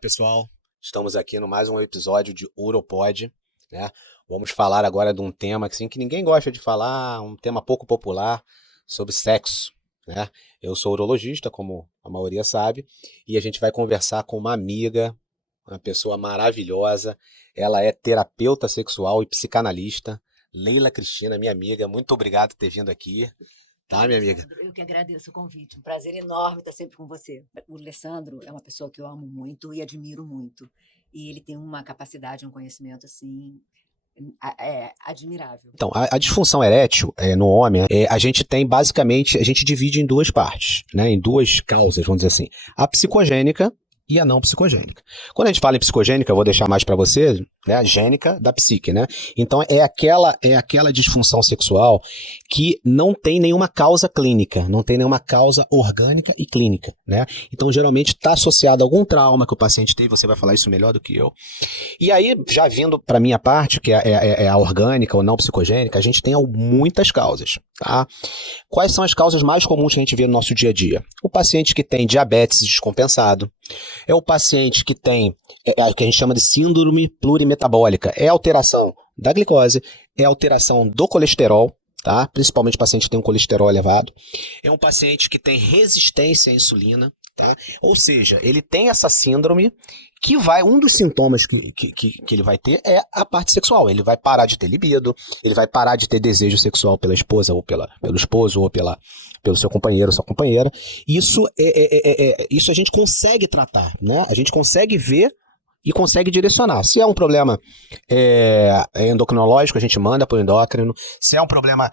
pessoal, estamos aqui no mais um episódio de Uropod, né? Vamos falar agora de um tema assim, que ninguém gosta de falar, um tema pouco popular, sobre sexo, né? Eu sou urologista, como a maioria sabe, e a gente vai conversar com uma amiga, uma pessoa maravilhosa. Ela é terapeuta sexual e psicanalista, Leila Cristina, minha amiga. Muito obrigado por ter vindo aqui, tá, minha amiga? Alessandro, eu que agradeço o convite. Um prazer enorme estar sempre com você. O Alessandro é uma pessoa que eu amo muito e admiro muito. E ele tem uma capacidade, um conhecimento assim, admirável. Então, a disfunção erétil no homem, a gente tem basicamente, a gente divide em duas partes, né? Em duas causas, vamos dizer assim. A psicogênica e a não psicogênica. Quando a gente fala em psicogênica, eu vou deixar mais para você, né? A gênica da psique, né? Então é aquela disfunção sexual que não tem nenhuma causa clínica, não tem nenhuma causa orgânica e clínica, né? Então geralmente está associado a algum trauma que o paciente teve, você vai falar isso melhor do que eu. E aí, já vindo para minha parte, que é a orgânica ou não psicogênica, a gente tem muitas causas, tá? Quais são as causas mais comuns que a gente vê no nosso dia a dia? O paciente que tem diabetes descompensado, é o paciente que tem o que a gente chama de síndrome plurimetabólica, é alteração da glicose, é alteração do colesterol, tá? Principalmente o paciente que tem um colesterol elevado, é um paciente que tem resistência à insulina, tá? Ou seja, ele tem essa síndrome que um dos sintomas que ele vai ter é a parte sexual. Ele vai parar de ter libido, ele vai parar de ter desejo sexual pela esposa ou pelo esposo ou pelo seu companheiro ou sua companheira. Isso isso a gente consegue tratar, né? A gente consegue ver e consegue direcionar. Se é um problema endocrinológico, a gente manda para o endócrino. Se é um problema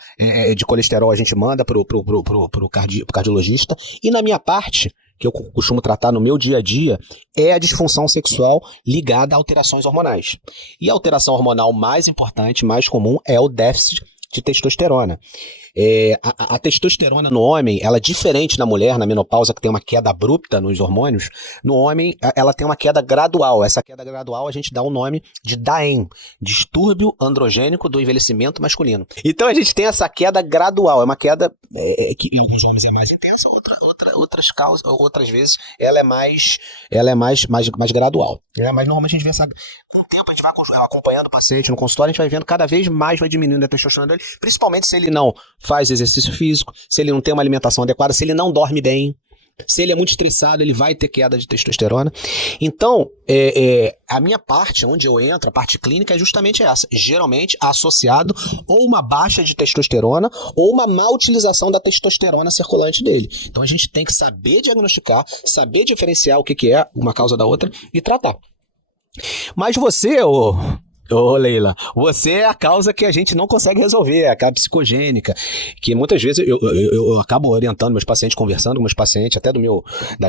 de colesterol, a gente manda para o cardiologista. E na minha parte, que eu costumo tratar no meu dia a dia, é a disfunção sexual ligada a alterações hormonais. E a alteração hormonal mais importante, mais comum, é o déficit de testosterona. A testosterona no homem, ela é diferente na mulher, na menopausa, que tem uma queda abrupta nos hormônios. No homem, ela tem uma queda gradual. Essa queda gradual a gente dá o nome de DAEM, distúrbio androgênico do envelhecimento masculino. Então a gente tem essa queda gradual, é uma queda que em alguns homens é mais intensa, outras vezes ela é mais gradual. Mas normalmente a gente vê essa... Com o tempo a gente vai acompanhando o paciente no consultório, a gente vai vendo cada vez mais vai diminuindo a testosterona dele, principalmente se ele não faz exercício físico, se ele não tem uma alimentação adequada, se ele não dorme bem, se ele é muito estressado, ele vai ter queda de testosterona. Então, a minha parte, onde eu entro, a parte clínica, é justamente essa. Geralmente associado ou uma baixa de testosterona ou uma má utilização da testosterona circulante dele. Então a gente tem que saber diagnosticar, saber diferenciar o que é uma causa da outra e tratar. Mas você, Leila, você é a causa que a gente não consegue resolver, a psicogênica, que muitas vezes eu acabo orientando meus pacientes, conversando com meus pacientes, até da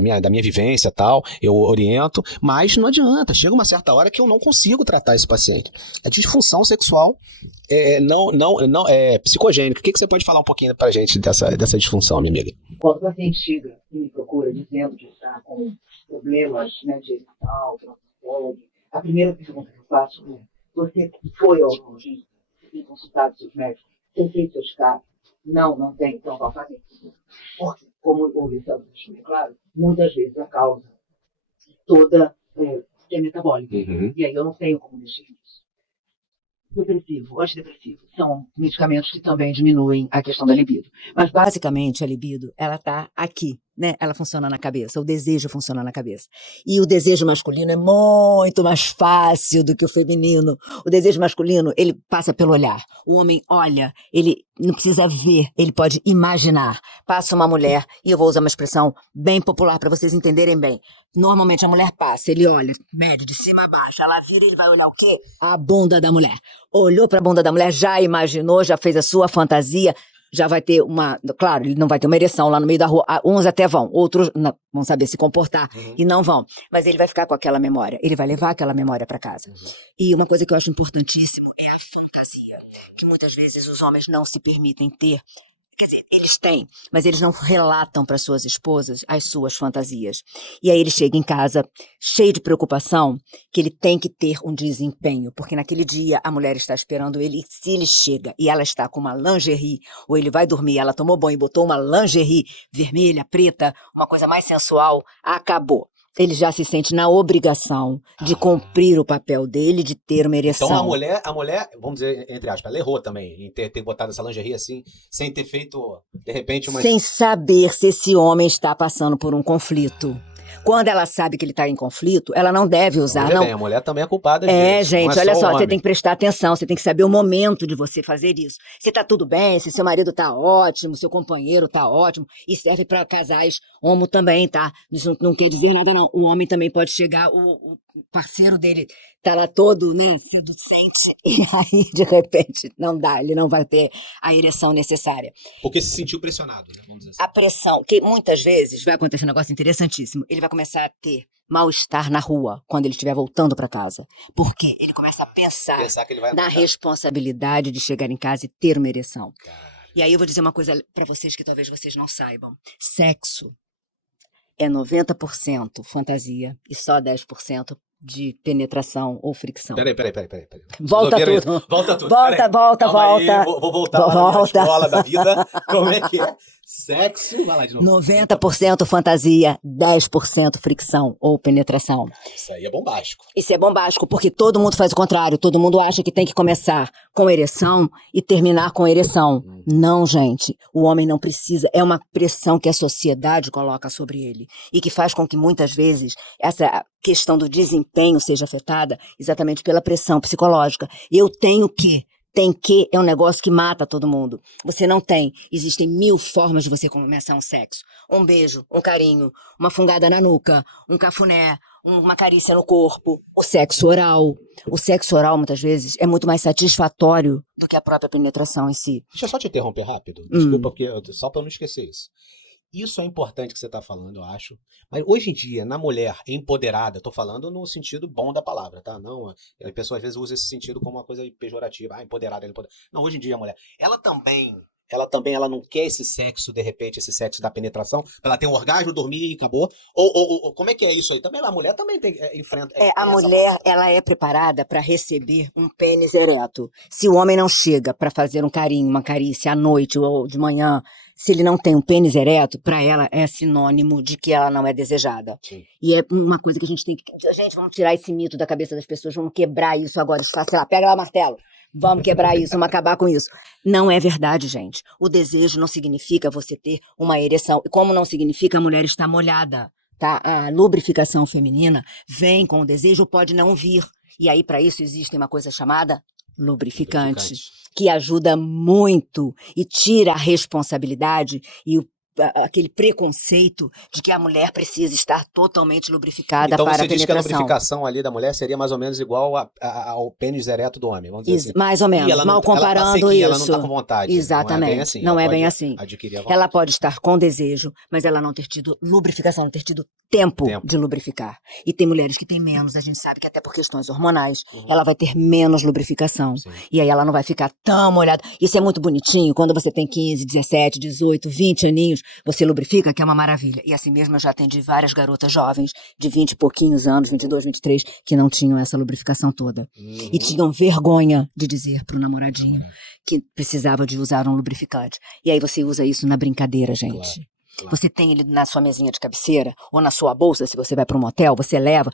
minha vivência e tal, eu oriento, mas não adianta, chega uma certa hora que eu não consigo tratar esse paciente. A disfunção sexual não é psicogênica. O que você pode falar um pouquinho pra gente dessa disfunção, minha amiga? Quando o paciente chega e me procura dizendo que está com problemas, né, de ereção, a primeira pergunta que eu faço é: você foi ao urologista? Você tem consultado seus médicos? Você fez seus casos? Não tem, então vai fazer isso. Porque, como o Alessandro deixou claro, muitas vezes a causa toda é metabólica. Uhum. E aí eu não tenho como mexer nisso. Depressivo, antidepressivo, são medicamentos que também diminuem a questão da libido. Mas basicamente a libido, ela está aqui, né? Ela funciona na cabeça, o desejo funciona na cabeça. E o desejo masculino é muito mais fácil do que o feminino. O desejo masculino, ele passa pelo olhar. O homem olha, ele não precisa ver, ele pode imaginar. Passa uma mulher, e eu vou usar uma expressão bem popular para vocês entenderem bem. Normalmente a mulher passa, ele olha, mede de cima a baixo, ela vira e ele vai olhar o quê? A bunda da mulher. Olhou para a bunda da mulher, já imaginou, já fez a sua fantasia, já vai ter uma... Claro, ele não vai ter uma ereção lá no meio da rua. Uns até vão, outros não, vão saber se comportar e não vão. Mas ele vai ficar com aquela memória, ele vai levar aquela memória para casa. E uma coisa que eu acho importantíssimo é a fantasia, que muitas vezes os homens não se permitem ter. Quer dizer, eles têm, mas eles não relatam para suas esposas as suas fantasias. E aí ele chega em casa cheio de preocupação que ele tem que ter um desempenho, porque naquele dia a mulher está esperando ele, e se ele chega e ela está com uma lingerie, ou ele vai dormir, ela tomou banho e botou uma lingerie vermelha, preta, uma coisa mais sensual, acabou. Ele já se sente na obrigação de cumprir o papel dele, de ter uma ereção. Então a mulher, vamos dizer, entre aspas, ela errou também em ter botado essa lingerie assim, sem ter feito, de repente, uma... Sem saber se esse homem está passando por um conflito. Quando ela sabe que ele está em conflito, ela não deve usar. Veja Não. bem, a mulher também é culpada disso. Gente, Não é olha só só, o você homem. tem que prestar atenção, você tem que saber o momento de você fazer isso. Se tá tudo bem, se seu marido tá ótimo, seu companheiro tá ótimo, e serve para casais homo também, tá? Isso não quer dizer nada, não. O homem também pode chegar, o parceiro dele tá lá todo, né, seducente, e aí, de repente, não dá, ele não vai ter a ereção necessária. Porque se sentiu pressionado, né? Vamos dizer assim. A pressão, que muitas vezes vai acontecer um negócio interessantíssimo. Ele vai começar a ter mal-estar na rua quando ele estiver voltando para casa. Porque ele começa a pensar Que ele vai na responsabilidade de chegar em casa e ter uma ereção. Cara, E aí eu vou dizer uma coisa para vocês que talvez vocês não saibam. Sexo é 90% fantasia e só 10% de penetração ou fricção. Peraí. Volta Vocês ouviram tudo. isso? Volta tudo. Volta, Peraí. volta, Calma aí, volta. vou voltar lá na minha Volta. escola da vida. Como é que é? Sexo, vai lá de novo. 90% fantasia, 10% fricção ou penetração. Isso aí é bombástico. Isso é bombástico, porque todo mundo faz o contrário. Todo mundo acha que tem que começar com ereção e terminar com ereção. Não, gente. O homem não precisa. É uma pressão que a sociedade coloca sobre ele. E que faz com que, muitas vezes, essa questão do desempenho seja afetada exatamente pela pressão psicológica. Eu tenho que. Tem que é um negócio que mata todo mundo. Você não tem. Existem 1000 formas de você começar um sexo. Um beijo, um carinho, uma fungada na nuca, um cafuné, uma carícia no corpo. O sexo oral. O sexo oral, muitas vezes, é muito mais satisfatório do que a própria penetração em si. Deixa eu só te interromper rápido. Desculpa, só pra eu não esquecer isso. Isso é importante que você tá falando, eu acho. Mas hoje em dia, na mulher empoderada, tô falando no sentido bom da palavra, tá? Não, a pessoa às vezes usa esse sentido como uma coisa pejorativa. Ah, empoderada, empoderada. Não, hoje em dia a mulher, ela não quer esse sexo, de repente, esse sexo da penetração, pra ela ter um orgasmo, dormir e acabou. Ou como é que é isso aí? Também a mulher também enfrenta. A mulher, ela é preparada para receber um pênis ereto. Se o homem não chega para fazer um carinho, uma carícia à noite ou de manhã, se ele não tem um pênis ereto, para ela é sinônimo de que ela não é desejada. Sim. E é uma coisa que a gente tem que... Gente, vamos tirar esse mito da cabeça das pessoas, vamos quebrar isso agora. Sei lá, pega lá o martelo. Vamos quebrar isso, vamos acabar com isso. Não é verdade, gente. O desejo não significa você ter uma ereção. E como não significa, a mulher está molhada, tá? A lubrificação feminina vem com o desejo, pode não vir. E aí, para isso, existe uma coisa chamada lubrificante, que ajuda muito e tira a responsabilidade e aquele preconceito de que a mulher precisa estar totalmente lubrificada então, para a você diz que a penetração. lubrificação ali da mulher seria mais ou menos igual ao pênis ereto do homem, vamos dizer assim. Mais ou menos, mal comparando isso. Ela não está com vontade. Exatamente, Não é bem não é assim. bem assim. Adquirir a vontade. Ela pode estar com desejo, mas ela não ter tido lubrificação, não ter tido tempo de lubrificar. E tem mulheres que têm menos, a gente sabe que até por questões hormonais, ela vai ter menos lubrificação. Sim. E aí ela não vai ficar tão molhada. Isso é muito bonitinho, quando você tem 15, 17, 18, 20 aninhos, você lubrifica, que é uma maravilha. E assim mesmo eu já atendi várias garotas jovens, de 20 e pouquinhos anos, 22, 23, que não tinham essa lubrificação toda. E tinham vergonha de dizer pro namoradinho que precisava de usar um lubrificante. E aí você usa isso na brincadeira, gente. Claro. Você tem ele na sua mesinha de cabeceira ou na sua bolsa, se você vai para um motel, você leva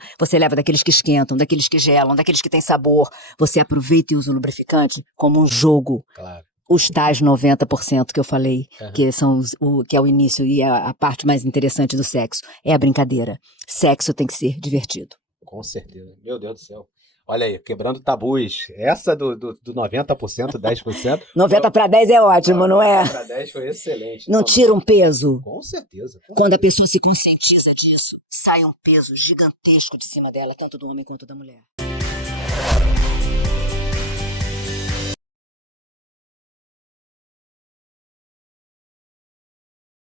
daqueles que esquentam, daqueles que gelam, daqueles que têm sabor. Você aproveita e usa o lubrificante como um jogo. Claro. Os tais 90% que eu falei, que são que é o início e a parte mais interessante do sexo, é a brincadeira. Sexo tem que ser divertido. Com certeza. Meu Deus do céu. Olha aí, quebrando tabus. Essa do 90%, 10%. 90 para 10 é ótimo, não é? 90 para 10 foi excelente. Não tira um peso. Com certeza. Quando a pessoa se conscientiza disso, sai um peso gigantesco de cima dela, tanto do homem quanto da mulher.